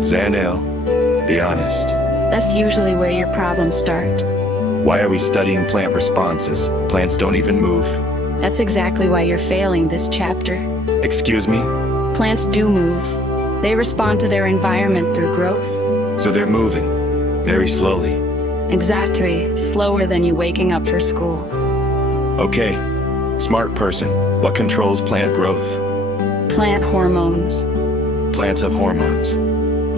Zanel, be honest. That's usually where your problems start. Why are we studying plant responses? Plants don't even move. That's exactly why you're failing this chapter. Excuse me? Plants do move. They respond to their environment through growth. So they're moving, very slowly. Exactly, slower than you waking up for school. Okay, smart person, what controls plant growth? Plant hormones. Plants have hormones.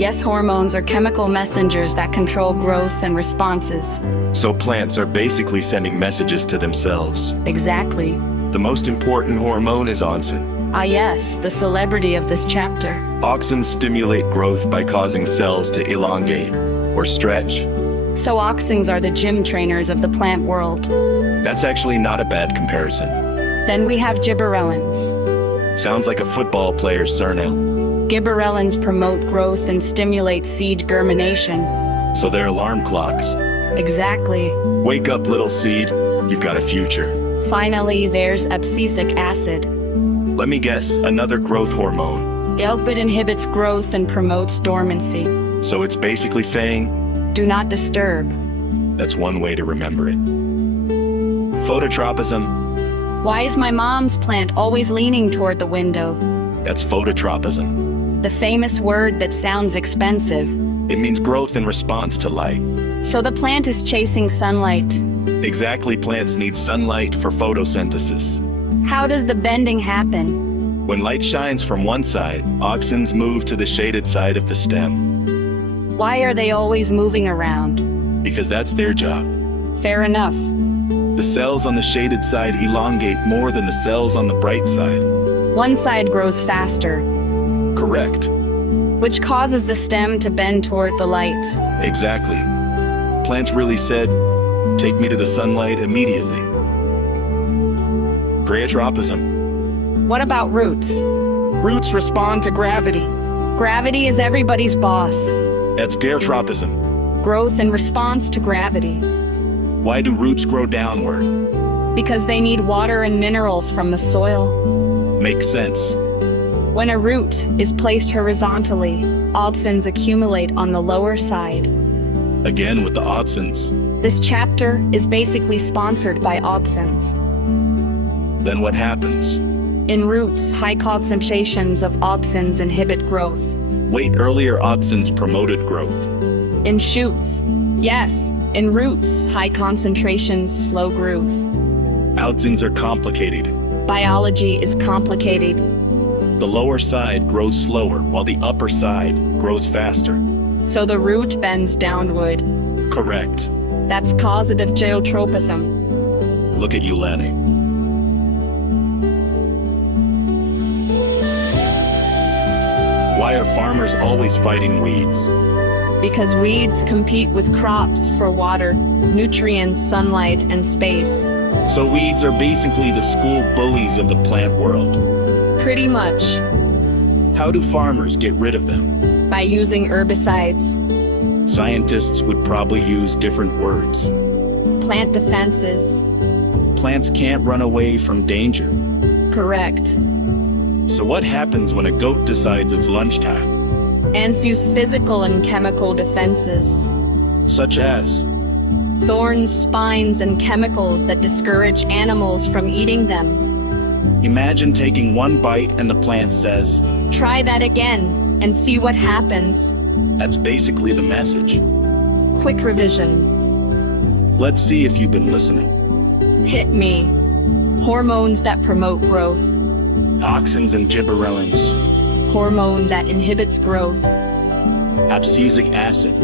Yes, hormones are chemical messengers that control growth and responses. So plants are basically sending messages to themselves. Exactly. The most important hormone is auxin. Ah yes, the celebrity of this chapter. Auxins stimulate growth by causing cells to elongate or stretch. So auxins are the gym trainers of the plant world. That's actually not a bad comparison. Then we have gibberellins. Sounds like a football player's surname. Gibberellins promote growth and stimulate seed germination. So they're alarm clocks. Exactly. Wake up, little seed. You've got a future. Finally, there's abscisic acid. Let me guess, another growth hormone. It inhibits growth and promotes dormancy. So it's basically saying, Do not disturb. that's one way to remember it. Phototropism, Why is my mom's plant always leaning toward the window? that's phototropism. The famous word that sounds expensive. It means growth in response to light. So the plant is chasing sunlight. Exactly, plants need sunlight for photosynthesis. How does the bending happen? When light shines from one side, auxins move to the shaded side of the stem, Why are they always moving around? because that's their job. Fair enough. The cells on the shaded side elongate more than the cells on the bright side. One side grows faster, Correct. which causes the stem to bend toward the light. Exactly. Plants really said, take me to the sunlight immediately. Graiotropism. What about roots? Roots respond to gravity. Gravity is everybody's boss. That's geotropism. Growth in response to gravity. Why do roots grow downward? Because they need water and minerals from the soil. Makes sense. When a root is placed horizontally, auxins accumulate on the lower side. Again with the auxins. This chapter is basically sponsored by auxins. Then what happens? In roots, high concentrations of auxins inhibit growth. Wait, earlier auxins promoted growth. In shoots, yes, in roots, high concentrations slow growth. Auxins are complicated. Biology is complicated. The lower side grows slower while the upper side grows faster. So the root bends downward. Correct. That's causative geotropism. Look at you, Lanny. Why are farmers always fighting weeds? Because weeds compete with crops for water, nutrients, sunlight, and space. So weeds are basically the school bullies of the plant world. Pretty much. How do farmers get rid of them? By using herbicides. Scientists would probably use different words. Plant defenses. Plants can't run away from danger. Correct. So what happens when a goat decides it's lunchtime? Ants use physical and chemical defenses. Such as, Thorns, spines, and chemicals that discourage animals from eating them. imagine taking one bite and the plant says, Try that again and see what happens. that's basically the message. Quick revision. Let's see if you've been listening. Hit me. Hormones that promote growth. Auxins and gibberellins. Hormone that inhibits growth. Abscisic acid.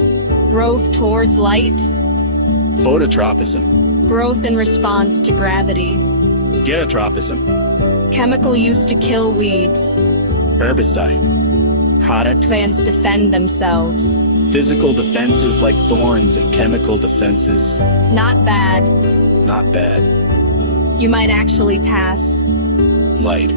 Growth towards light. Phototropism. Growth in response to gravity. Geotropism. Chemical used to kill weeds. Herbicide. How do plants defend themselves? Physical defenses like thorns and chemical defenses. Not bad. Not bad. You might actually pass. Light.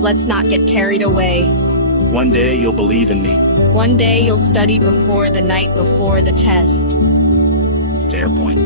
Let's not get carried away. One day you'll believe in me. One day you'll study before the night before the test. Fair point.